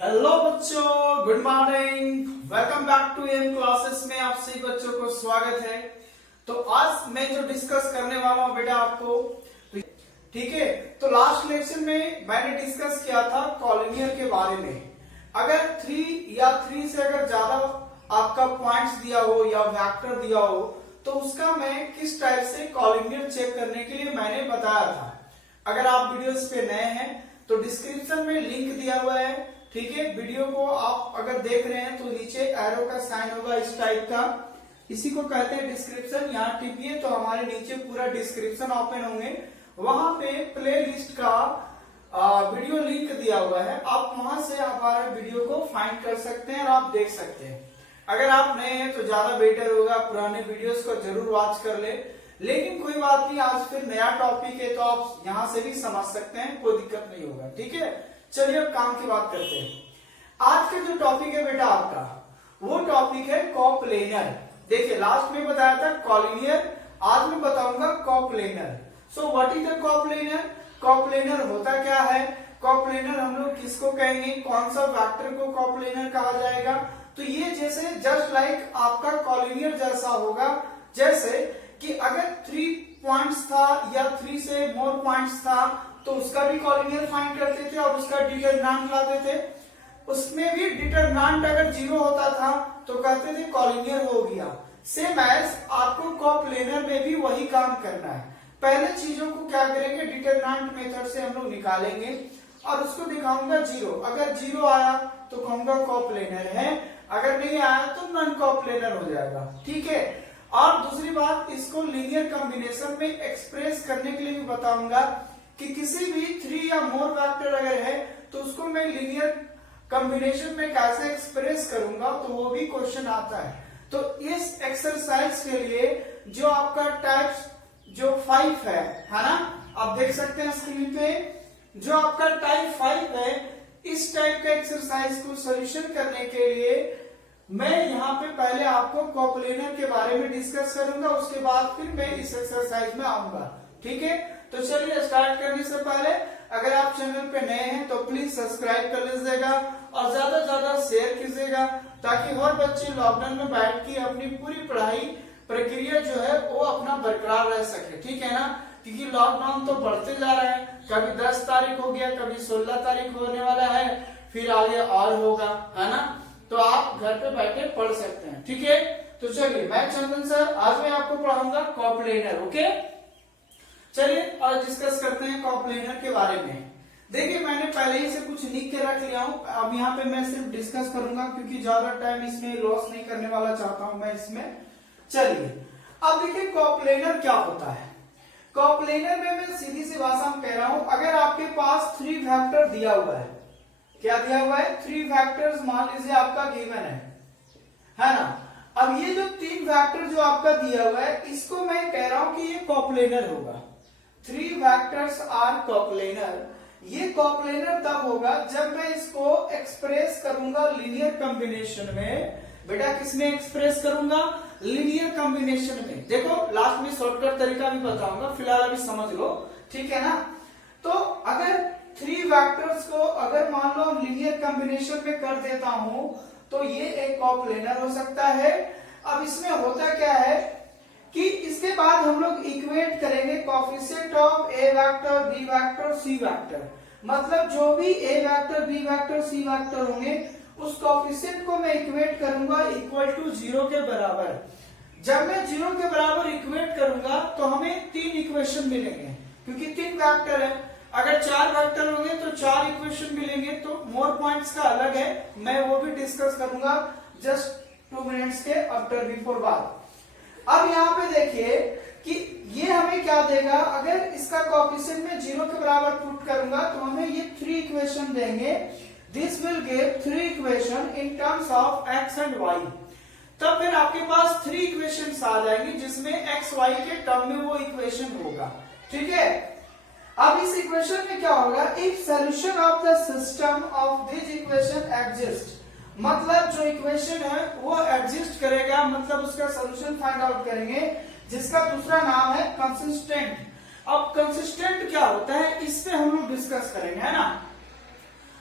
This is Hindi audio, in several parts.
हेलो बच्चों, good morning. Welcome back to M classes में आप सभी बच्चों को स्वागत है। तो आज मैं जो डिस्कस करने वाला हूँ बेटा आपको, ठीक है। तो लास्ट लेक्चर में मैंने डिस्कस किया था कॉलिनियर के बारे में। अगर 3 या 3 से अगर ज्यादा आपका पॉइंट्स दिया हो या वेक्टर दिया हो तो उसका मैं किस टाइप से कॉलिनियर चेक करने के लिए मैंने बताया था। अगर आप वीडियोस पे नए हैं तो डिस्क्रिप्शन में लिंक दिया हुआ है, ठीक है। वीडियो को आप अगर देख रहे हैं तो नीचे एरो का साइन होगा इस टाइप का, इसी को कहते हैं डिस्क्रिप्शन। यहाँ टिपिए तो हमारे नीचे पूरा डिस्क्रिप्शन ओपन होंगे, वहां पे प्ले लिस्ट का वीडियो लिंक दिया हुआ है। आप वहां से हमारे वीडियो को फाइंड कर सकते हैं और आप देख सकते हैं। अगर आप नए हैं तो ज्यादा बेटर होगा पुराने वीडियोस को जरूर वॉच कर ले, लेकिन कोई बात नहीं, आज फिर नया टॉपिक है तो आप यहाँ से भी समझ सकते हैं, कोई दिक्कत नहीं होगा, ठीक है। चलिए अब काम की बात करते हैं। आज का जो टॉपिक है बेटा आपका, वो टॉपिक है कोप्लेनर। देखिए लास्ट में बताया था कॉलिनियर, आज मैं बताऊंगा coplanar. So what is the coplanar? Coplanar होता क्या है? कोप्लेनर हम लोग किसको कहेंगे, कौन सा वेक्टर को कोप्लेनर कहा जाएगा? तो ये जैसे जस्ट लाइक आपका कॉलिनियर जैसा होगा, जैसे कि अगर 3 पॉइंट्स था या 3 से मोर पॉइंट्स था तो उसका भी कॉलिनियर फाइंड करते थे और उसका डिटरमिनेंट लाते थे। उसमें भी डिटरमिनेंट अगर 0 होता था तो कहते थे कॉलिनियर हो गया। सेम एज आपको कोप्लेनर में भी वही काम करना है। पहले चीजों को क्या करेंगे, डिटरमिनेंट मेथड से हम लोग निकालेंगे और उसको दिखाऊंगा 0। अगर 0 आया तो कहूंगा कोप्लेनर है, अगर नहीं आया तो नॉन कोप्लेनर हो जाएगा, ठीक है। और दूसरी बात, इसको लीनियर कॉम्बिनेशन में एक्सप्रेस करने के लिए भी बताऊंगा कि किसी भी 3 या मोर वेक्टर अगर है तो उसको मैं लीनियर कॉम्बिनेशन में कैसे एक्सप्रेस करूंगा, तो वो भी क्वेश्चन आता है। तो इस एक्सरसाइज के लिए जो आपका टाइप जो 5 है ना, आप देख सकते हैं स्क्रीन पे, जो आपका टाइप 5 है, इस टाइप का एक्सरसाइज को सोल्यूशन करने के लिए मैं यहाँ पे पहले आपको कोप्लेनर के बारे में डिस्कस करूंगा, उसके बाद फिर मैं इस एक्सरसाइज में आऊंगा, ठीक है। तो चलिए स्टार्ट करने से पहले अगर आप चैनल पे नए हैं तो प्लीज सब्सक्राइब कर लीजिएगा और ज्यादा से ज्यादा शेयर कीजिएगा, ताकि और बच्चे लॉकडाउन में बैठ के अपनी पूरी पढ़ाई प्रक्रिया जो है वो अपना बरकरार रह सके, ठीक है ना। क्योंकि लॉकडाउन तो बढ़ते जा रहा है, कभी 10 तारीख हो गया, कभी 16 तारीख होने वाला है, फिर आगे और होगा, है ना। तो आप घर पे बैठे पढ़ सकते हैं, ठीक है। तो चलिए मैं चंदन सर, आज मैं आपको पढ़ाऊंगा कोप्लेनर, ओके। चलिए और डिस्कस करते हैं कोप्लेनर के बारे में। देखिए मैंने पहले ही से कुछ लिख के रख लिया हूं, अब यहाँ पे मैं सिर्फ डिस्कस करूंगा क्योंकि ज्यादा टाइम इसमें लॉस नहीं करने वाला चाहता हूं मैं इसमें। चलिए अब देखिए कोप्लेनर क्या होता है। कोप्लेनर में मैं सीधी सी भाषा में कह रहा हूं, अगर आपके पास 3 वेक्टर दिया हुआ है, क्या दिया हुआ है, 3 वेक्टर्स मान लीजिए आपका गिवन है ना। अब ये जो 3 वेक्टर जो आपका दिया हुआ है, इसको मैं कह रहा हूं कि ये कोप्लेनर होगा। 3 वेक्टर्स आर कोप्लेनर। ये कोप्लेनर तब होगा जब मैं इसको एक्सप्रेस करूंगा लीनियर कॉम्बिनेशन में। बेटा किसमें एक्सप्रेस करूंगा, लीनियर कॉम्बिनेशन में। देखो लास्ट में शॉर्टकट तरीका भी बताऊंगा, फिलहाल अभी समझ लो, ठीक है ना। तो अगर 3 वेक्टर्स को अगर मान लो लीनियर कॉम्बिनेशन में कर देता हूं तो ये एक कोप्लेनर हो सकता है। अब इसमें होता क्या है कि इसके बाद हम लोग इक्वेट करेंगे coefficient of a vector, b vector, c vector. मतलब जो भी a vector, b vector, c vector होंगे उस कोएफिशिएंट को मैं इक्वेट करूंगा इक्वल टू 0 के बराबर। जब मैं 0 के बराबर इक्वेट करूंगा तो हमें 3 इक्वेशन मिलेंगे, क्योंकि 3 वेक्टर है। अगर 4 वेक्टर होंगे तो 4 इक्वेशन मिलेंगे। तो मोर पॉइंट्स का अलग है, मैं वो भी डिस्कस करूंगा जस्ट 2 मिनट्स के आफ्टर बिफोर बाद। अब यहाँ पे देखिए कि ये हमें क्या देगा, अगर इसका कोएफिशिएंट में 0 के बराबर पुट करूंगा तो हमें ये 3 इक्वेशन देंगे। This will give 3 equation in terms of x and y. तब फिर आपके पास 3 इक्वेशंस आ जाएंगी जिसमें एक्स वाई के टर्म में वो इक्वेशन होगा, ठीक है। अब इस इक्वेशन में क्या होगा, if solution of the system of this equation exist, मतलब जो इक्वेशन है वो एग्जिस्ट करेगा, मतलब उसका सोल्यूशन फाइंड आउट करेंगे, जिसका दूसरा नाम है कंसिस्टेंट। अब कंसिस्टेंट क्या होता है इस पे हम लोग डिस्कस करेंगे, है ना।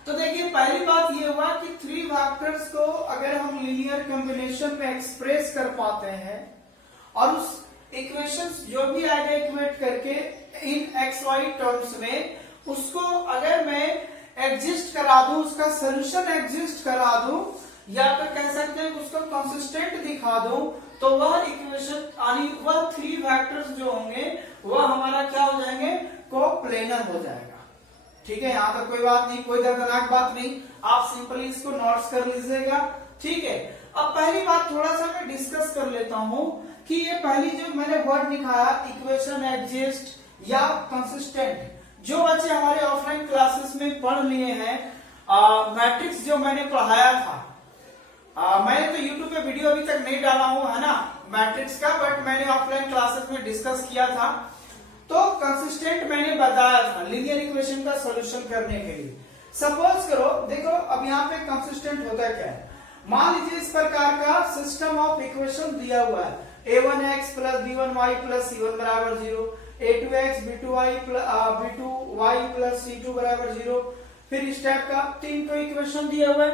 तो देखिए पहली बात ये हुआ कि थ्री फैक्टर्स को अगर हम लीनियर कॉम्बिनेशन में एक्सप्रेस कर पाते हैं और उस इक्वेशंस जो भी आएगा इक्वेट करके इन एक्स वाई टर्म्स में, उसको अगर मैं एग्जिस्ट करा दूं, उसका सोल्यूशन एग्जिस्ट करा दूं, या फिर कह सकते हैं उसको कंसिस्टेंट दिखा दूं, तो वह इक्वेशन यानी वह थ्री फैक्टर्स जो होंगे वह हमारा क्या हो जाएंगे, कोप्लेनर हो जाएगा। ठीक है, यहाँ तक कोई बात नहीं, कोई दर्दनाक बात नहीं, आप सिंपली इसको नोट्स कर लीजिएगा। ठीक है, अब पहली बात थोड़ा सा मैं डिस्कस कर लेता हूं कि ये पहली जो मैंने वर्ड लिखाया इक्वेशन एग्जिस्ट या कंसिस्टेंट, जो बच्चे हमारे ऑफलाइन क्लासेस में पढ़ लिए हैं, मैट्रिक्स जो मैंने पढ़ाया था, मैंने तो YouTube पे वीडियो अभी तक नहीं डाला हूं, है ना, मैट्रिक्स का, बट मैंने ऑफलाइन क्लासेस में डिस्कस किया था। तो कंसिस्टेंट मैंने बताया था लीनियर इक्वेशन का सॉल्यूशन करने के लिए। सपोज करो, देखो अब यहाँ पे कंसिस्टेंट होता है क्या है, मान लीजिए इस प्रकार का सिस्टम ऑफ इक्वेशन दिया हुआ है, a1x plus b1y plus c1 बराबर 0, a2x b2y प्लस c2 बराबर 0, फिर इस टाइप का तीन तो इक्वेशन दिया हुआ है।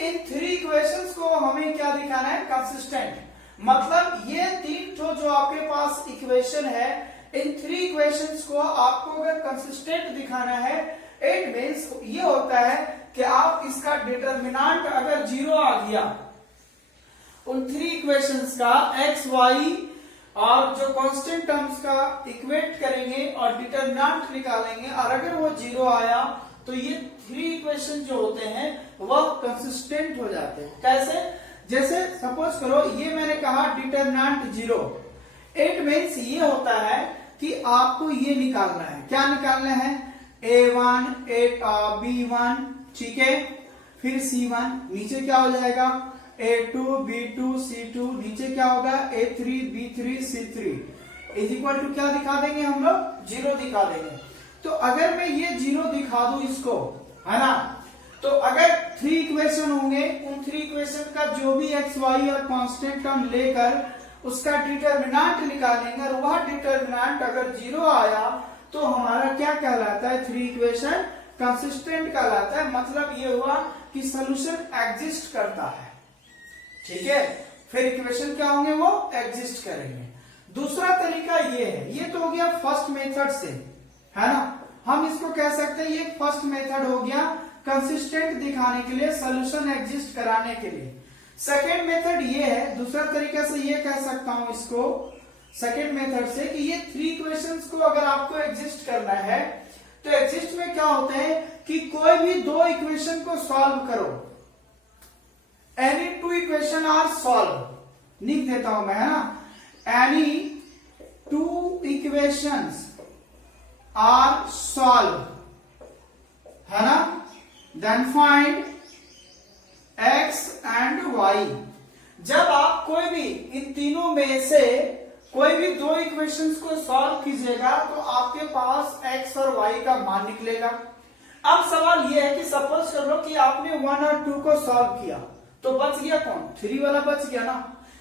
इन थ्री इक्वेशंस को हमें क्या दिखाना है, कंसिस्टेंट। मतलब ये तीन तो जो आपके पास इक्वेशन है, इन थ्री इक्वेशंस को आपको अगर कंसिस्टेंट दिखाना है, इट मींस ये होता है कि आप इसका डिटरमिनेंट अगर 0 आ गया, उन थ्री इक्वेशंस का x y और जो कांस्टेंट टर्म्स का इक्वेट करेंगे और डिटरमिनेंट निकालेंगे, और अगर वो 0 आया तो ये थ्री इक्वेशन जो होते हैं वह कंसिस्टेंट हो जाते हैं। कैसे, जैसे सपोज करो ये मैंने कहा डिटरमिनेंट 0, इट मींस ये होता है कि आपको ये निकालना है, क्या निकालना है, a1 b1, ठीक है, फिर c1, नीचे क्या हो जाएगा a2 b2 c2, नीचे क्या होगा a3 b3 c3 is equal to क्या दिखा देंगे हम लोग, 0 दिखा देंगे। तो अगर मैं ये 0 दिखा दूं इसको, है ना, तो अगर थ्री इक्वेशन होंगे, उन थ्री इक्वेशन का जो भी एक्स वाई और कांस्टेंट टर्म लेकर उसका डिटरमिनेंट निकालेंगे, और वह डिटरमिनेंट अगर 0 आया तो हमारा क्या कहलाता है, थ्री इक्वेशन कंसिस्टेंट कहलाता है। मतलब ये हुआ कि सॉल्यूशन एग्जिस्ट करता है। ठीक है, फिर इक्वेशन क्या होंगे, वो एग्जिस्ट करेंगे। दूसरा तरीका ये है, ये तो हो गया फर्स्ट मेथड से, है ना, हम इसको कह सकते हैं ये फर्स्ट मेथड हो गया कंसिस्टेंट दिखाने के लिए, सॉल्यूशन एग्जिस्ट कराने के लिए। सेकेंड मेथड ये है, दूसरा तरीका से ये कह सकता हूं इसको सेकेंड मेथड से, कि ये थ्री इक्वेशंस को अगर आपको एग्जिस्ट करना है, तो एग्जिस्ट में क्या होते हैं कि कोई भी दो इक्वेशन को सॉल्व करो, any two equation are solve, लिख देता हूं मैं, है ना, any two equations are solve, है ना, then find x and y। जब आप कोई भी इन तीनों में से कोई भी दो इक्वेशंस को सॉल्व कीजिएगा तो आपके पास x और y का मान निकलेगा। अब सवाल यह है कि सपोज कर लो कि आपने 1 और 2 को सॉल्व किया, तो बच गया कौन, 3 वाला बच गया ना,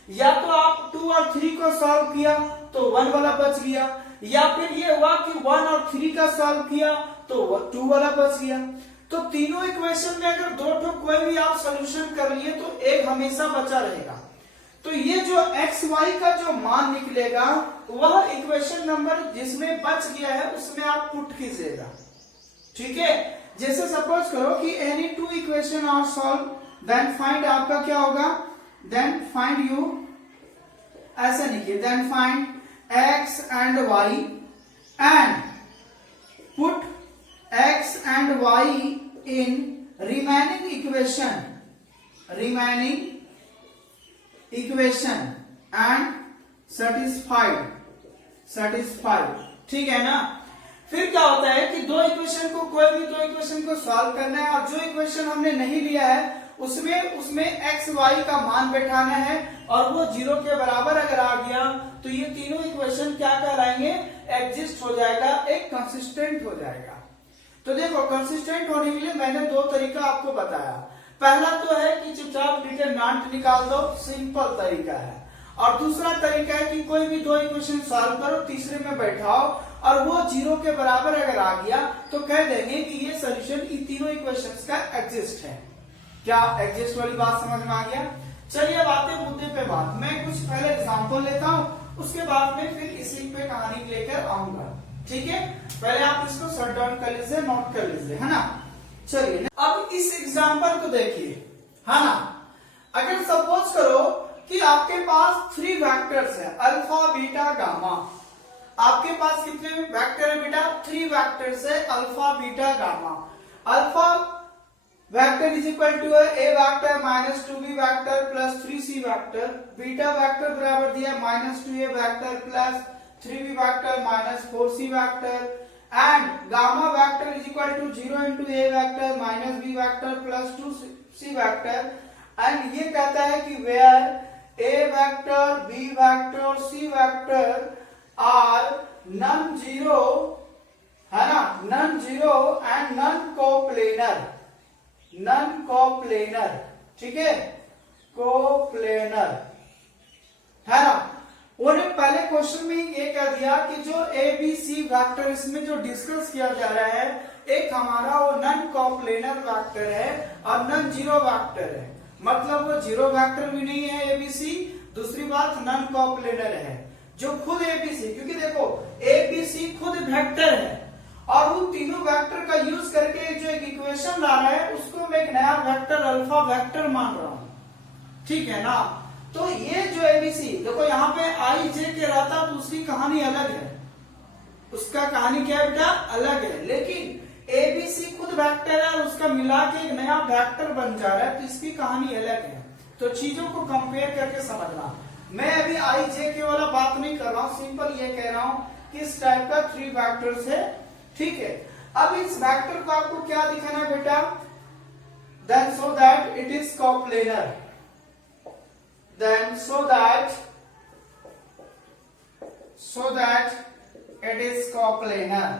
या तो आप 2 और 3 को सॉल्व किया तो 1 वाला बच गया, या फिर ये हुआ कि 1 और 3 का सॉल्व किया तो 2 वाला बच गया। तो तीनों इक्वेशन में अगर दो ठो कोई भी आप सोल्यूशन कर लिए तो एक हमेशा बचा रहेगा। तो ये जो एक्स वाई का जो मान निकलेगा वह इक्वेशन नंबर जिसमें बच गया है उसमें आप पुट कीजिएगा। ठीक है, जैसे सपोज करो कि any two equation are solve, then find आपका क्या होगा, देन फाइंड यू, ऐसे लिखिए, then find x and y and put x and y in remaining equation and satisfied। ठीक है ना। फिर क्या होता है कि दो इक्वेशन को, कोई भी दो इक्वेशन को सॉल्व करना है, और जो इक्वेशन हमने नहीं लिया है उसमें x y का मान बैठाना है, और वो 0 के बराबर अगर आ गया तो ये तीनों इक्वेशन क्या कहलाएंगे, एग्जिस्ट हो जाएगा, एक कंसिस्टेंट हो जाएगा। तो देखो कंसिस्टेंट होने के लिए मैंने दो तरीका आपको बताया। पहला तो है कि चुपचाप डिटरमिनेंट निकाल दो, सिंपल तरीका है, और दूसरा तरीका है कि कोई भी दो इक्वेशन सॉल्व करो, तीसरे में बैठाओ और वो 0 के बराबर अगर आ गया तो कह देंगे कि ये सोल्यूशन इन तीनों इक्वेशंस का एग्जिस्ट है। क्या एग्जिस्ट वाली बात समझ में आ गया? चलिए अब आते हैं मुद्दे पे बात। मैं कुछ पहले एग्जांपल लेता हूं, उसके बाद में फिर इसी पे कहानी लेकर आऊंगा। ठीक है, पहले आप इसको शट डाउन कर लीजिए, नोट कर लीजिए, है ना। चलिए अब इस एग्जांपल को देखिए, है ना। अगर सपोज करो कि आपके पास 3 वेक्टर्स है, अल्फा बीटा गामा। आपके पास कितने वेक्टर है बेटा? 3 वेक्टर्स है, alpha beta gamma. Alpha vector is equal to a vector minus 2b vector plus 3c vector. Beta vector बराबर दिया minus 2a vector plus 3b vector minus 4c vector. And gamma vector is equal to 0 into a vector minus b vector plus 2c vector. And ये कहता है कि where a vector, b vector, c vector are non zero, है ना, non zero and non coplanar. Non coplanar, ठीक है, कोप्लेनर, है ना। उन्होंने पहले क्वेश्चन में ये कह दिया कि जो ए बी सी वेक्टर इसमें जो डिस्कस किया जा रहा है, एक हमारा वो नॉन कोप्लेनर वेक्टर है और नॉन जीरो वेक्टर है। मतलब वो जीरो वेक्टर भी नहीं है एबीसी, दूसरी बात नॉन कोप्लेनर है जो खुद एबीसी, क्योंकि देखो एबीसी खुद वेक्टर है और उन तीनों वेक्टर का यूज करके जो एक इक्वेशन ला रहा है उसको मैं एक नया वेक्टर अल्फा वेक्टर मान रहा हूं। ठीक है ना। तो ये जो एबीसी, देखो यहाँ पे आई जे के रहता तो उसकी कहानी अलग है, उसका कहानी क्या है बेटा? अलग है। लेकिन एबीसी खुद वेक्टर है और उसका मिला के एक नया वेक्टर बन जा रहा है, तो इसकी कहानी अलग है। तो चीजों को कंपेयर करके समझना। मैं अभी आई जे के वाला बात नहीं कर रहा हूं, सिंपल ये कह रहा हूं कि इस टाइप का 3 वेक्टर्स है। ठीक है, अब इस वेक्टर को आपको क्या दिखाना है बेटा? Then so that it is coplanar, then so that it is coplanar.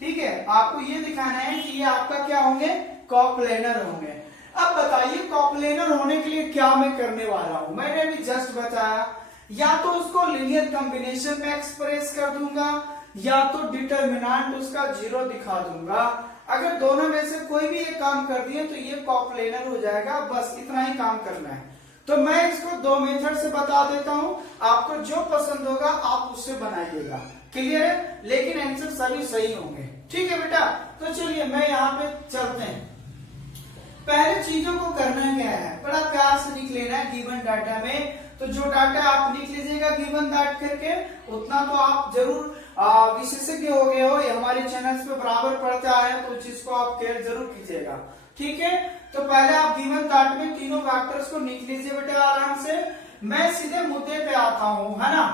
ठीक है, आपको ये दिखाना है कि ये आपका क्या होंगे? कोप्लेनर होंगे। अब बताइए कोप्लेनर होने के लिए क्या मैं करने वाला हूं? मैंने भी जस्ट बताया, या तो उसको लीनियर कॉम्बिनेशन में एक्सप्रेस कर दूंगा या तो डिटरमिनेंट उसका 0 दिखा दूंगा। अगर दोनों में से कोई भी एक काम कर दिए तो ये कोप्लेनर हो जाएगा। बस इतना ही काम करना है। तो मैं इसको 2 मेथड से बता देता हूं, आपको जो पसंद होगा आप उससे बनाइएगा। क्लियर है? लेकिन आंसर सभी सही होंगे। ठीक है बेटा, तो चलिए मैं यहाँ पे चलते हैं। पहले चीजों को करना क्या है, बड़ा प्यार से लिख लेना है गिवन डाटा में। तो जो डाटा आप लिख लीजिएगा गिवन दैट करके, उतना तो आप जरूर विशेषज्ञ हो गए हो, ये हमारे चैनल्स पे बराबर पढ़ते आए हैं, तो चीज को आप केयर जरूर कीजिएगा। ठीक है, तो पहले आप गिवन दैट में तीनों वेक्टर्स को लिख लीजिए बेटा आराम से। मैं सीधे मुद्दे पे आता हूं, है ना।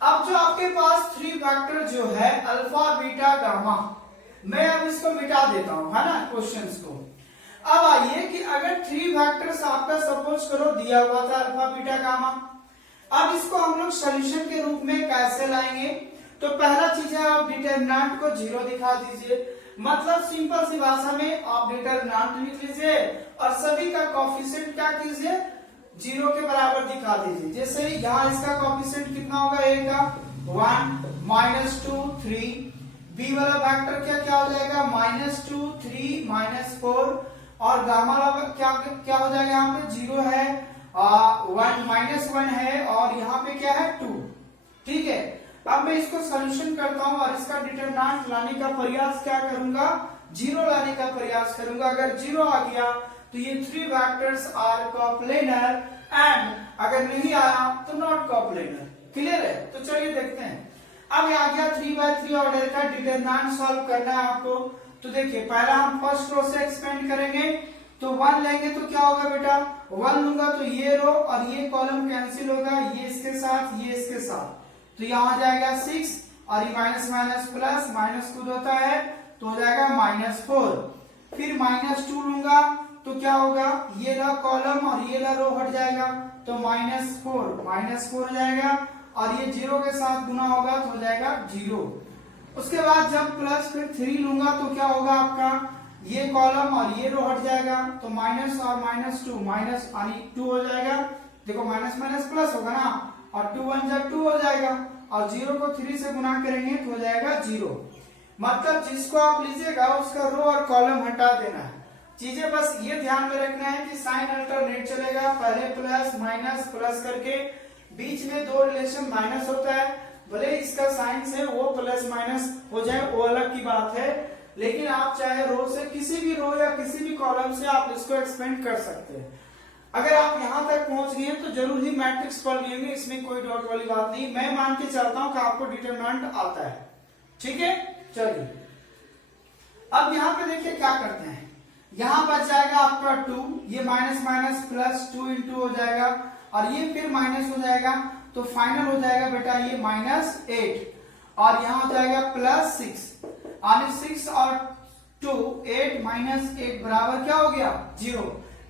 अब जो आपके पास 3 वेक्टर जो है अल्फा बीटा गामा, मैं अब इसको मिटा देता हूं, है ना, क्वेश्चंस को। अब आइए कि अगर 3 वेक्टर्स आपका सपोज करो दिया हुआ था अल्फा बीटा गामा, अब इसको हम लोग सोल्यूशन के रूप में कैसे लाएंगे? तो पहला चीज है आप डिटरमिनेंट को 0 दिखा दीजिए। मतलब सिंपल सी भाषा में आप डिटरमिनेंट लिख लीजिए और सभी का कोएफिशिएंट क्या कीजिए? 0 के बराबर दिखा दीजिए। जैसे यहाँ इसका कोएफिशिएंट कितना होगा? ए का 1 -2 3। बी वाला वेक्टर क्या हो जाएगा? -2 3 -4। और गामा वाला क्या हो जाएगा? यहाँ पे 0 है, 1 है और यहाँ पे क्या है? 2। ठीक है, अब मैं इसको सॉल्यूशन करता हूं और इसका डिटरमिनेंट लाने का प्रयास क्या करूंगा? 0 लाने का प्रयास करूंगा। अगर 0 आ गया तो ये 3 वेक्टर्स आर कोप्लेनर, एंड अगर नहीं आया तो नॉट कोप्लेनर। क्लियर है? तो चलिए देखते हैं। अब ये आ गया 3x3 ऑर्डर का डिटरमिनेंट सॉल्व करना है आपको। तो देखिए पहला हम फर्स्ट रो से एक्सपेंड करेंगे, तो 1 लेंगे तो क्या होगा बेटा? 1 लूंगा तो ये रो और ये कॉलम कैंसिल होगा, ये इसके साथ ये इसके साथ, तो यहाँ आ जाएगा 6 और ये माइनस माइनस प्लस, माइनस खुद होता है तो हो जाएगा -4। फिर -2 लूंगा तो क्या होगा? ये रहा कॉलम और ये रहा रो हट जाएगा तो -4 हो जाएगा और ये 0 के साथ गुना होगा तो हो जाएगा 0। उसके बाद जब प्लस फिर 3 लूंगा तो क्या होगा आपका? ये कॉलम और ये रो हट जाएगा तो माइनस और -2 माइनस यानी 2 हो जाएगा। देखो माइनस माइनस प्लस होगा ना, और 2 1 जब 2 हो जाएगा और 0 को 3 से गुना करेंगे तो हो जाएगा 0। मतलब जिसको आप लीजिएगा उसका रो और कॉलम हटा देना है। चीजें बस ये ध्यान में रखना है कि साइन अल्टरनेट चलेगा, पहले प्लस माइनस प्लस करके बीच में दो रिलेशन माइनस होता है, भले इसका साइन से वो प्लस माइनस हो जाए वो अलग की बात है, लेकिन आप चाहे रो से किसी भी रो या किसी भी कॉलम से आप इसको एक्सपेंड कर सकते हैं। अगर आप यहां तक पहुंच गए तो जरूर ही मैट्रिक्स पढ़ लेंगे, इसमें कोई डाउट वाली बात नहीं। मैं मान के चलता हूं कि आपको डिटरमिनेंट आता है, ठीक है। चलिए अब यहां पे देखिए क्या करते हैं, यहां बच जाएगा आपका 2, ये माइनस माइनस प्लस 2 इंटू हो जाएगा और ये फिर माइनस हो जाएगा, तो फाइनल हो जाएगा बेटा ये -8 और यहां हो जाएगा +6 यानी 6 और 2 8 माइनस 8 बराबर क्या हो गया 0।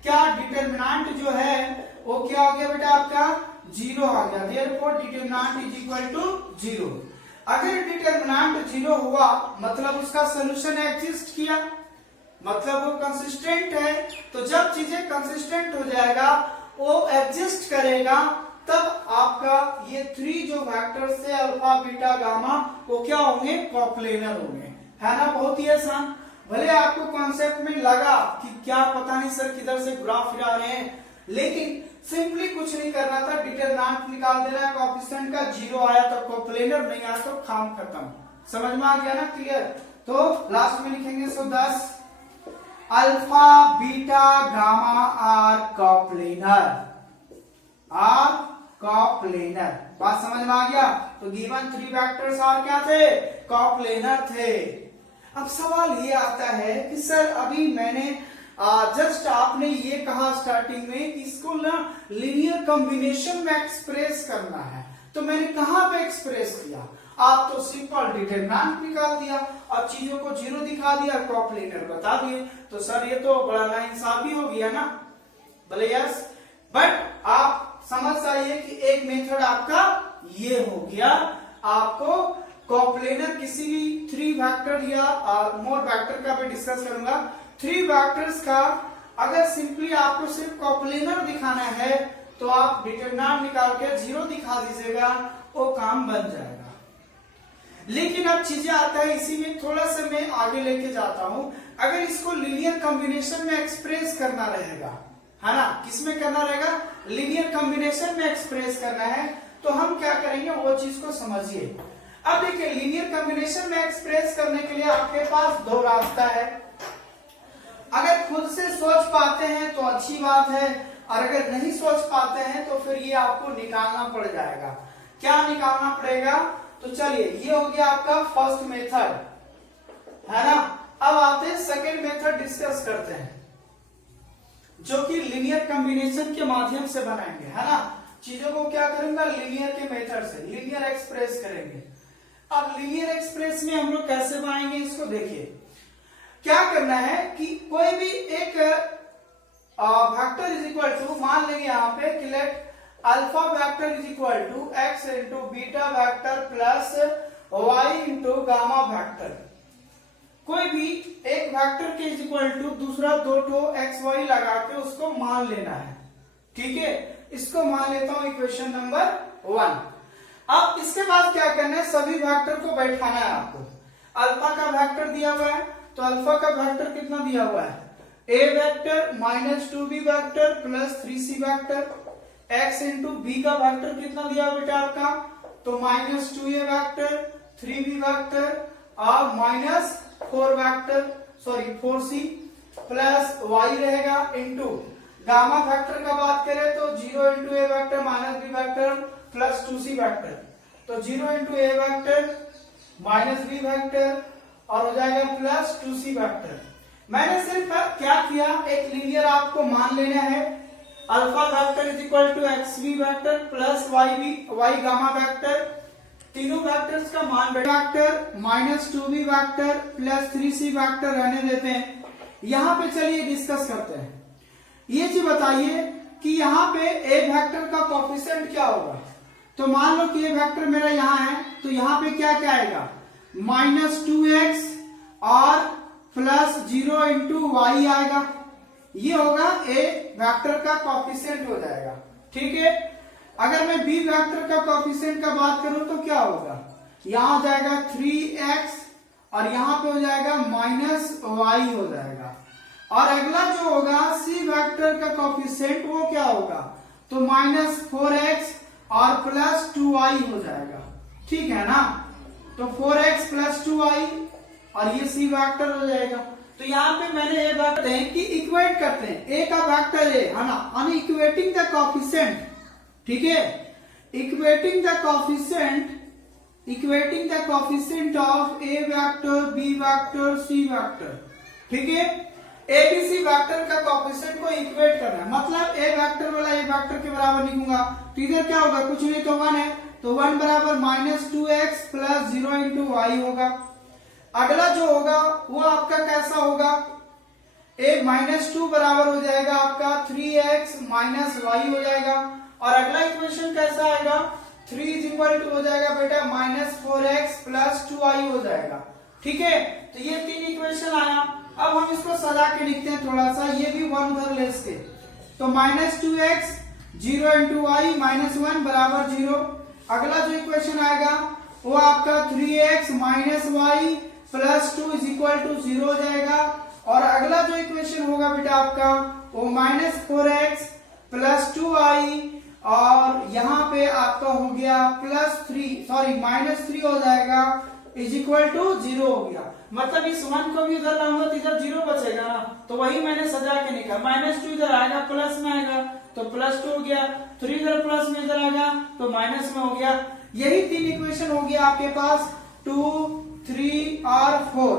क्या डिटरमिनेंट जो है वो क्या हो गया बेटा आपका 0 आ गया। Therefore determinant is equal to 0। अगर डिटरमिनेंट 0 हुआ मतलब उसका सॉल्यूशन एग्जिस्ट किया, मतलब वो कंसिस्टेंट है। तो जब चीजें कंसिस्टेंट हो जाएगा वो एग्जिस्ट करेगा, तब आपका ये 3 जो वेक्टर से अल्फा बीटा गामा वो क्या होंगे कोप्लेनर होंगे, है ना। बहुत ही आसान। भले आपको कॉन्सेप्ट में लगा कि क्या पता नहीं सर किधर से ग्राफ फिरा रहे हैं, लेकिन सिंपली कुछ नहीं करना था, डिटरमिनेंट निकाल देना है, कोएफिशिएंट का 0 आया तो कोप्लेनर, नहीं आया तो काम खत्म। समझ में आ गया ना, क्लियर। तो लास्ट में लिखेंगे so 10 alpha beta gamma are coplanar, बात समझ में आ गया। तो गिवन 3 वेक्टर्स आर क्या थे कोप्लेनर थे। अब सवाल ये आता है कि सर अभी मैंने जस्ट आपने ये कहा स्टार्टिंग में कि इसको ना लीनियर कॉम्बिनेशन में एक्सप्रेस करना है, तो मैंने कहां पे एक्सप्रेस किया, आप तो सिंपल डिटरमिनेंट निकाल दिया और चीजों को 0 दिखा दिया, कोप्लेनर बता दिए। तो सर ये तो बड़ा नाइंसाफी हो गया ना, बोले यस। बट आप समझ जाइए कि एक मेथड आपका ये हो गया, आपको कोप्लेनर किसी भी 3 वेक्टर या मोर वेक्टर का मैं डिस्कस करूंगा, 3 वेक्टर्स का अगर सिंपली आपको सिर्फ कोप्लेनर दिखाना है तो आप डिटरमिनेंट निकाल के 0 दिखा दीजिएगा, वो काम बन जाएगा। लेकिन अब चीजें आता है, इसी में थोड़ा सा मैं आगे लेके जाता हूं। अगर इसको लीनियर कॉम्बिनेशन में एक्सप्रेस करना रहेगा, है ना, किसमें करना रहेगा, लीनियर कॉम्बिनेशन में एक्सप्रेस करना है, तो हम क्या करेंगे वो चीज को समझिए। अब देखिए लीनियर कॉम्बिनेशन में एक्सप्रेस करने के लिए आपके पास 2 रास्ता है। अगर खुद से सोच पाते हैं तो अच्छी बात है, और अगर नहीं सोच पाते हैं तो फिर ये आपको निकालना पड़ जाएगा। क्या निकालना पड़ेगा, तो चलिए ये हो गया आपका फर्स्ट मेथड, है ना। अब आते हैं सेकेंड मेथड डिस्कस करते हैं, जो कि लीनियर कॉम्बिनेशन के माध्यम से बनाएंगे, है ना। चीजों को क्या करूंगा लीनियर के मेथड से लीनियर एक्सप्रेस करेंगे। अब लीनियर एक्सप्रेस में हम लोग कैसे बनाएंगे इसको देखिए। क्या करना है कि कोई भी एक वेक्टर इज इक्वल टू, मान लेंगे यहाँ पे कि let alpha vector is equal to x into beta vector plus y into gamma vector. कोई भी एक वेक्टर के इज इक्वल टू दूसरा 2 एक्स वाई लगा के उसको मान लेना है, ठीक है। इसको मान लेता हूं इक्वेशन नंबर 1। अब इसके बाद क्या करना है, सभी वेक्टर को बैठाना है आपको। अल्फा का वेक्टर दिया हुआ है, तो अल्फा का वेक्टर कितना दिया हुआ है, a vector minus 2b vector plus 3c vector, x into b का वेक्टर कितना दिया हुआ बेटा आपका, तो minus 2a vector 3b vector और माइनस 4c प्लस y रहेगा इंटू गामा फैक्टर का बात करें तो 0 into a vector minus b vector plus 2c vector, तो 0 into a vector minus b vector और हो जाएगा प्लस 2c वैक्टर। मैंने सिर्फ क्या किया, एक लीनियर आपको मान लेना है, alpha vector is equal to x b vector plus y gamma vector. तीनों वैक्टर्स का मान vector minus 2b vector plus 3c vector रहने देते हैं। यहाँ पे चलिए डिस्कस करते हैं। ये चीज बताइए कि यहाँ पे ए वेक्टर का कोएफिशिएंट क्या होगा, तो मान लो कि ए वेक्टर मेरा यहाँ है, तो यहाँ पे क्या क्या आएगा, माइनस 2x और प्लस 0 इंटू वाई आएगा। ये होगा ए वेक्टर का कोएफिशिएंट हो जाएगा, ठीक है। अगर मैं बी वेक्टर का कोएफिशिएंट का बात करूं तो क्या होगा, यहां हो जाएगा 3x और यहां पे हो जाएगा -y हो जाएगा। और अगला जो होगा सी वेक्टर का कोएफिशिएंट वो क्या होगा, तो -4x और +2y हो जाएगा, ठीक है ना। तो 4x + 2y और ये सी वेक्टर हो जाएगा। तो यहाँ पे मैंने ये बात है कि इक्वेट करते हैं, ए का वेक्टर है ना, यानी इक्वेटिंग द कोएफिशिएंट, ठीक है, equating the coefficient of a vector, b vector, c vector, ठीक है। ए बी सी वेक्टर का कोएफिशिएंट को इक्वेट करना है, मतलब ए वेक्टर वाला ए वेक्टर के बराबर लिखूंगा तो इधर क्या होगा, कुछ नहीं तो 1 है, तो 1 बराबर -2x + 0 × y होगा। अगला जो होगा वो आपका कैसा होगा, ए -2 बराबर हो जाएगा आपका 3x - y हो जाएगा। और अगला इक्वेशन कैसा आएगा, 3 हो जाएगा बेटा -4x + 2y हो जाएगा, ठीक है। तो ये 3 इक्वेशन आया। अब हम इसको सजा के लिखते हैं थोड़ा सा, ये भी 1 उधर ले इसके, तो -2x 0 × y -1 बराबर 0। अगला जो इक्वेशन आएगा वो आपका 3x - y + 2 = 0 हो जाएगा। और अगला जो इक्वेशन होगा बेटा आपका वो -4x + 2y और यहाँ पे आपका हो गया -3 हो जाएगा = 0 हो गया। मतलब इस 1 को भी उधर लाऊंगा तो इधर 0 बचेगा ना, तो वही मैंने सजा के निकाला। -2 इधर आएगा, प्लस में आएगा तो +2 हो गया, 3 इधर प्लस में इधर आएगा तो माइनस में हो गया। यही 3 इक्वेशन हो गया आपके पास, 2, 3 और 4।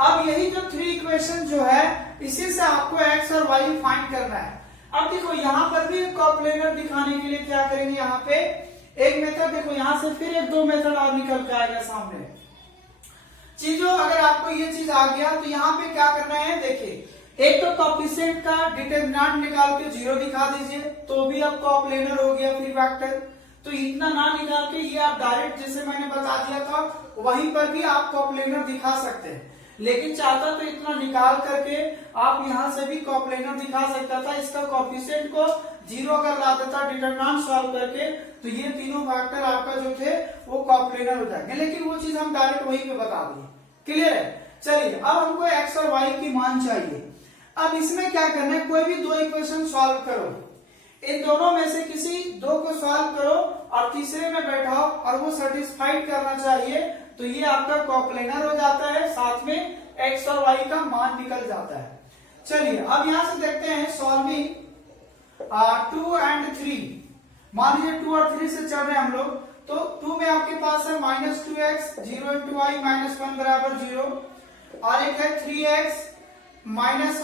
अब यही जो 3 इक्वेशन जो है इसी से आपको x और y फाइंड करना है। अब देखो यहाँ पर भी कोप्लेनर दिखाने के लिए क्या करेंगे, यहाँ पे एक मेथड देखो, यहाँ से फिर 1-2 मेथड और निकल के आएगा सामने चीजों। अगर आपको ये चीज आ गया तो यहाँ पे क्या करना है, देखिए एक तो कोएफिशिएंट का डिटरमिनेंट निकाल के 0 दिखा दीजिए तो भी अब कोप्लेनर हो गया फिर वेक्टर। तो इतना ना निकाल के ये आप डायरेक्ट जैसे मैंने बता दिया था वहीं पर भी आप कोप्लेनर दिखा सकते हैं, लेकिन चाहता तो इतना निकाल करके आप यहाँ से भी कोप्लेनर दिखा सकता था। इसका कोएफिशिएंट को 0 अगर ला देता डिटरमिनेंट सॉल्व करके तो ये तीनों फैक्टर आपका जो थे वो कोप्लेनर हो जाएंगे, लेकिन वो चीज हम डायरेक्ट वहीं पे बता दिए। क्लियर है। चलिए अब हमको x और y की मान चाहिए। अब इसमें क्या करना है, कोई भी 2 इक्वेशन सॉल्व करो, इन दोनों में से किसी 2 को सॉल्व करो और तीसरे में बैठाओ और वो सेटिस्फाइड करना चाहिए, तो ये आपका कोप्लेनर हो जाता है, साथ में x और y का मान निकल जाता है। चलिए अब यहां से देखते हैं सॉल्विंग 2 और 3। मान लीजिए 2 और 3 से चल रहे हैं हम लोग, तो 2 में आपके पास है -2x 0 × y -1 बराबर 0 और एक है 3x - y +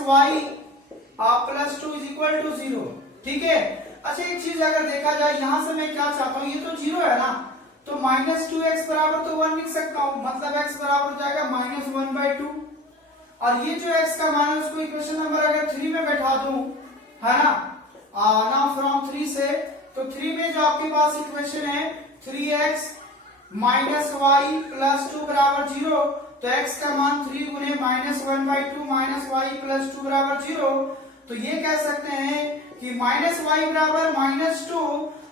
2 = 0, ठीक है। अच्छा एक चीज अगर देखा जाए यहाँ से मैं क्या चाहता हूँ, ये तो 0 है ना, तो -2x बराबर तो 1 लिख सकता हूँ, मतलब x बराबर हो जाएगा -1/2 और ये जो x का मान है उसको इक्वेशन नंबर अगर 3 में बैठा दूं, है ना, नाउ फ्रॉम 3 से, तो 3 में जो आपके पास इक्वेशन है 3x - y + 2 बराबर 0, तो x का मान 3 गुने -1/2 -y + 2 बराबर 0, तो ये कह सकते हैं कि -y बराबर -2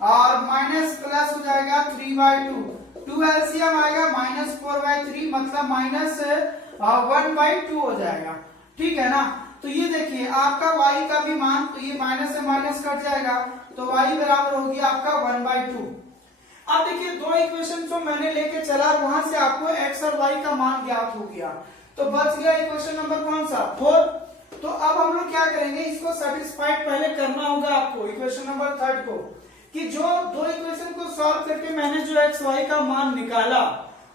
और माइनस प्लस हो जाएगा 3/2, 2 एलसीएम आएगा -4/3 मतलब -1/2 हो जाएगा, ठीक है ना। तो ये देखिए आपका y का भी मान, तो ये माइनस से माइनस कट जाएगा तो y बराबर हो गया आपका 1/2। अब देखिए 2 इक्वेशन जो मैंने लेके चला वहां से आपको x और y का मान ज्ञात हो गया, तो बच गया इक्वेशन नंबर कौन सा 4। तो अब हम लोग क्या करेंगे, इसको सेटिस्फाइड पहले करना होगा आपको इक्वेशन नंबर 3 को, कि जो 2 इक्वेशन को सॉल्व करके मैंने जो x y का मान निकाला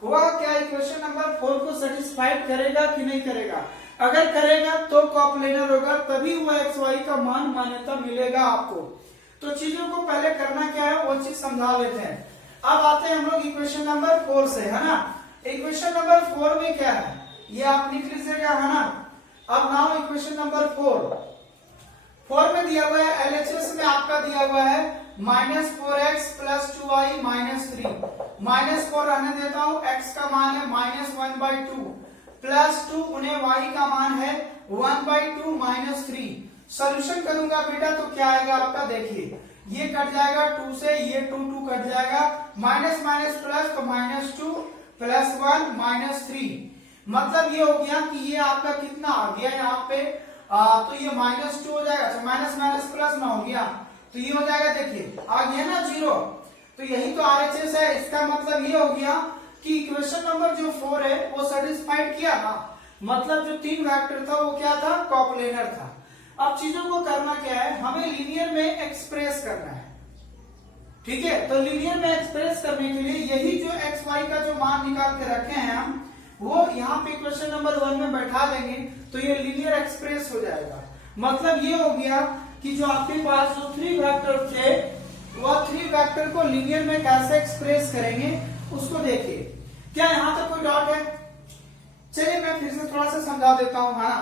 वह क्या इक्वेशन नंबर 4 को सेटिस्फाइड करेगा कि नहीं करेगा। अगर करेगा तो कोप्लेनर होगा, तभी वो x y का मान मान्यता मिलेगा आपको। तो चीजों को पहले करना क्या है वो चीज समझा लेते हैं। अब आते हैं हम लोग इक्वेशन नंबर 4 से, है ना। इक्वेशन नंबर 4 में क्या है ये आप लिख लीजिएगा, है ना। अब नाउ इक्वेशन नंबर 4 में दिया हुआ है, एलएचएस में आपका दिया हुआ है -4x + 2y -3, -4 रहने देता हूं, x का मान है -1/2 +2 गुने y का मान है 1/2 -3। सॉल्यूशन करूंगा बेटा तो क्या आएगा आपका, देखिए ये कट जाएगा 2 से, ये 2 2 कट जाएगा, माइनस माइनस प्लस, तो -2 प्लस 1 -3, मतलब ये हो गया कि ये आपका कितना आ गया यहाँ पे, तो ये -2 हो जाएगा, अच्छा माइनस माइनस प्लस में हो गया, तो ये हो जाएगा, देखिए आ गया ना 0, तो यही तो RHS है। इसका मतलब ये हो गया कि इक्वेशन नंबर जो 4 है वो सेटिस्फाइड किया ना, मतलब जो 3 वेक्टर था वो क्या था, कॉप्लेनर था। अब चीजों को करना क्या है, हमें लीनियर में एक्सप्रेस करना है, ठीक है। तो लीनियर में एक्सप्रेस करने के लिए यही जो एक्स वाई का जो मान निकाल के रखे हैं हम, वो यहाँ पे इक्वेशन नंबर 1 में बैठा देंगे, तो ये लीनियर एक्सप्रेस हो जाएगा। मतलब ये हो गया कि जो आपके पास जो 3 वेक्टर थे, वह 3 वेक्टर को लीनियर में कैसे एक्सप्रेस करेंगे उसको देखिए। क्या यहां तक कोई डाउट है? चलिए मैं फिर से थोड़ा सा समझा देता हूं। हाँ,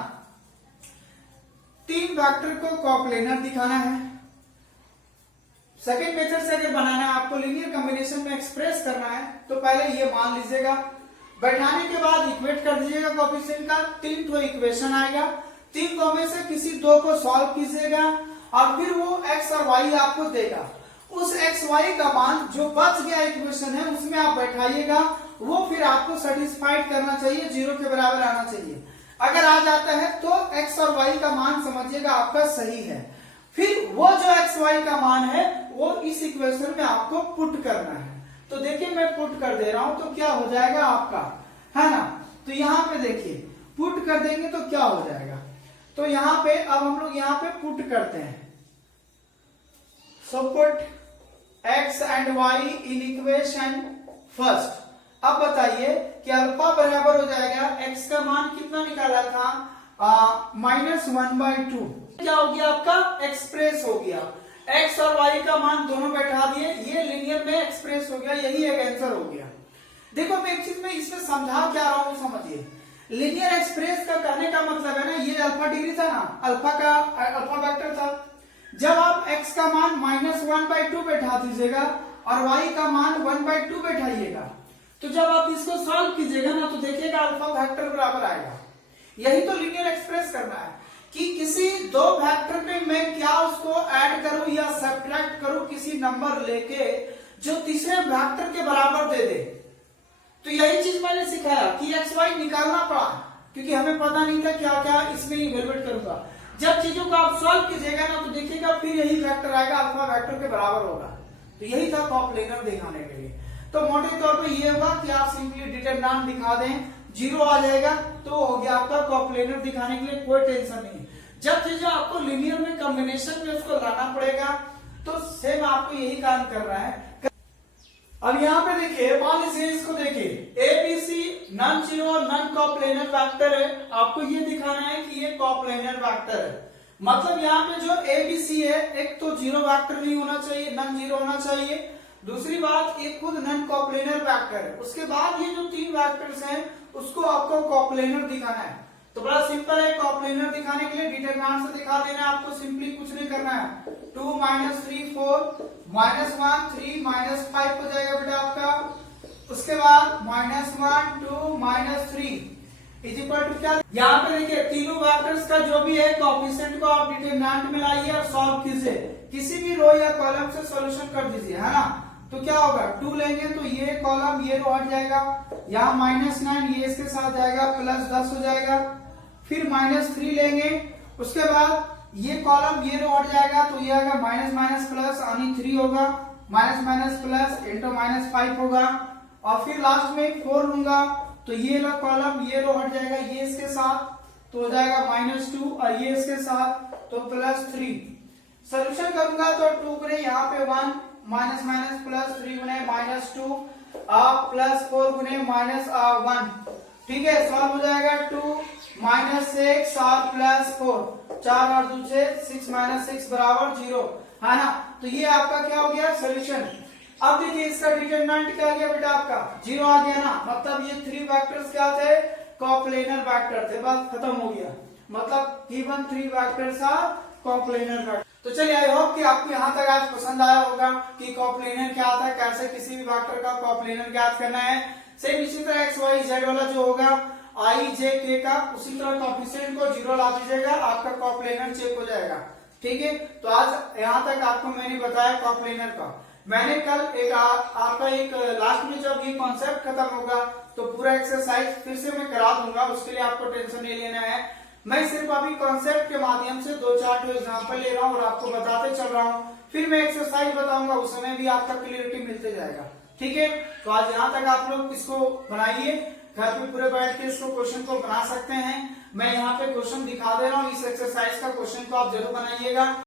3 वेक्टर को कॉप्लेनर दिखाना है, सेकेंड मेथड से अगर बनाना है, आपको लीनियर कॉम्बिनेशन में एक्सप्रेस करना है, तो पहले ये मान लीजिएगा, बैठाने के बाद इक्वेट कर दीजिएगा कोएफिशिएंट का, 3 तो इक्वेशन आएगा, 3 को में से किसी 2 को सॉल्व कीजिएगा और फिर वो x और y आपको देगा। उस x y का मान जो बच गया इक्वेशन है उसमें आप बैठाइएगा, वो फिर आपको सेटिस्फाइड करना चाहिए, 0 के बराबर आना चाहिए। अगर आ जाता है तो x और y का मान समझिएगा आपका सही है, फिर वो जो x y का मान है वो इस इक्वेशन में आपको पुट करना है। तो देखिए मैं पुट कर दे रहा हूं, तो क्या हो जाएगा आपका, है ना। तो यहाँ पे देखिए पुट कर देंगे तो क्या हो जाएगा, तो यहाँ पे अब हम लोग यहाँ पे पुट करते हैं। So put x and y in equation first. अब बताइए कि अल्फा बराबर हो जाएगा, x का मान कितना निकाला था, -1/2, क्या हो गया आपका, एक्सप्रेस हो गया। x और y का मान दोनों बैठा दिए, ये लीनियर में एक्सप्रेस हो गया, यही एक आंसर हो गया। देखो मैं एक चीज में इसमें समझा क्या रहा हूं, समझिए। लीनियर एक्सप्रेस का कहने का मतलब है ना, ये अल्फा डिग्री था ना, अल्फा वेक्टर था। जब आप x का मान -1/2 बैठा दीजिएगा और y का मान 1/2 बैठाइएगा, तो जब आप इसको सॉल्व कीजिएगा ना, तो देखिएगा अल्फा वेक्टर बराबर आएगा। यही तो लीनियर एक्सप्रेस करना है कि किसी 2 वेक्टर पे मैं क्या उसको ऐड करूं या सब्ट्रैक्ट करूं किसी नंबर लेके जो तीसरे वेक्टर के बराबर दे दे। तो यही चीज मैंने सिखाया कि एक्स वाई निकालना पड़ा, क्योंकि हमें पता नहीं था क्या क्या इसमें इवेलुएट करूंगा। जब चीजों को आप सॉल्व कीजिएगा ना, तो देखिएगा फिर यही वेक्टर आएगा, अल्फा वेक्टर के बराबर होगा। तो यही था कॉप्लेनर दिखाने के लिए। तो मोटे तौर पे ये होगा कि आप सिंपली डिटरमिनेंट दिखा दें, 0 आ जाएगा, तो हो गया आपका कॉप्लेनर दिखाने के लिए कोई टेंशन नहीं। जब चीजें आपको लीनियर में कॉम्बिनेशन में उसको लाना पड़ेगा, तो सेम आपको यही काम कर रहा है। अब यहाँ पे देखिए, मान लीजिए इसको देखिए, ABC नॉन जीरो और नॉन कॉप्लेनर वेक्टर है, आपको ये दिखाना है कि ये कॉप्लेनर वेक्टर है। मतलब यहाँ पे जो ABC है, एक तो जीरो वेक्टर नहीं होना चाहिए, नॉन जीरो होना चाहिए। दूसरी बात, एक खुद नॉन कॉप्लेनर वेक्टर है। उसके बाद ये जो 3 वेक्टर्स हैं उसको आपको कॉप्लेनर दिखाना है। तो बड़ा सिंपल है, कॉप्लेनर दिखाने के लिए डिटरमिनेंट से दिखा देना, आपको सिंपली कुछ नहीं करना है। 2 - 3 4 -1 3 -5 हो जाएगा बेटा आपका। उसके बाद -1 2 -3 इज इक्वल टू क्या, यहाँ पे देखिए तीनों वेक्टर्स का जो भी है कोएफिशिएंट को आप डिटरमिनेंट में लाइए और सॉल्व कीजिए, किसी भी रो या कॉलम से सॉल्यूशन कर दीजिए, है ना। तो क्या होगा, 2 लेंगे तो ये कॉलम ये रो हट जाएगा, यहाँ -9 ये इसके साथ जाएगा, +10 हो जाएगा। फिर -3 लेंगे, उसके बाद ये कॉलम ये रो हट जाएगा, तो ये आएगा माइनस प्लस यानी 3 होगा, माइनस प्लस इंटू -5 होगा। और फिर लास्ट में 4 लूंगा, तो ये लो कॉलम ये रो हट जाएगा, ये इसके साथ तो हो जाएगा -2 और ये इसके साथ तो +3। सोल्यूशन करूंगा तो 2 गुने यहाँ पे 1 माइनस प्लस 3 गुने -2 प्लस 4 गुने -1, ठीक है। सॉल्व हो जाएगा 2 -6 और +4, 4 और 2 6 -6 बराबर 0, है ना। तो ये आपका क्या हो गया, सोल्यूशन। अब देखिए इसका डिटरमिनेंट क्या आ गया बेटा आपका, 0 आ गया ना। मतलब ये 3 वेक्टर्स क्या थे, कॉप्लेनर वेक्टर थे, बस खत्म हो गया। मतलब given 3 vectors are coplanar vector. तो चलिए आई होप कि आपको यहाँ तक आज पसंद आया होगा कि कॉप्लेनर क्या आता है, कैसे किसी भी वेक्टर का कॉप्लेनर ज्ञात करना है। सेम इसी तरह एक्स वाई जेड वाला जो होगा आई जे के का, उसी तरह कोएफिशिएंट को 0 ला दीजिएगा, आपका कॉप्लेनर चेक हो जाएगा। ठीक है, तो आज यहाँ तक आपको मैंने बताया कॉप्लेनर का। मैंने कल एक आपका एक लास्ट में जब ये कॉन्सेप्ट खत्म होगा तो पूरा एक्सरसाइज फिर से मैं करा दूंगा, उसके लिए आपको टेंशन नहीं लेना है। मैं सिर्फ अभी कॉन्सेप्ट के माध्यम से 2-4 एग्जाम्पल ले रहा हूँ और आपको बताते चल रहा हूँ, फिर मैं एक्सरसाइज बताऊंगा, उस समय भी आपका क्लियरिटी मिलते जाएगा। ठीक है, तो आज यहाँ तक आप लोग इसको बनाइए, घर पे पूरे बैठ के इसको क्वेश्चन को बना सकते हैं। मैं यहाँ पे क्वेश्चन दिखा दे रहा हूँ, इस एक्सरसाइज का क्वेश्चन को आप जरूर बनाइएगा।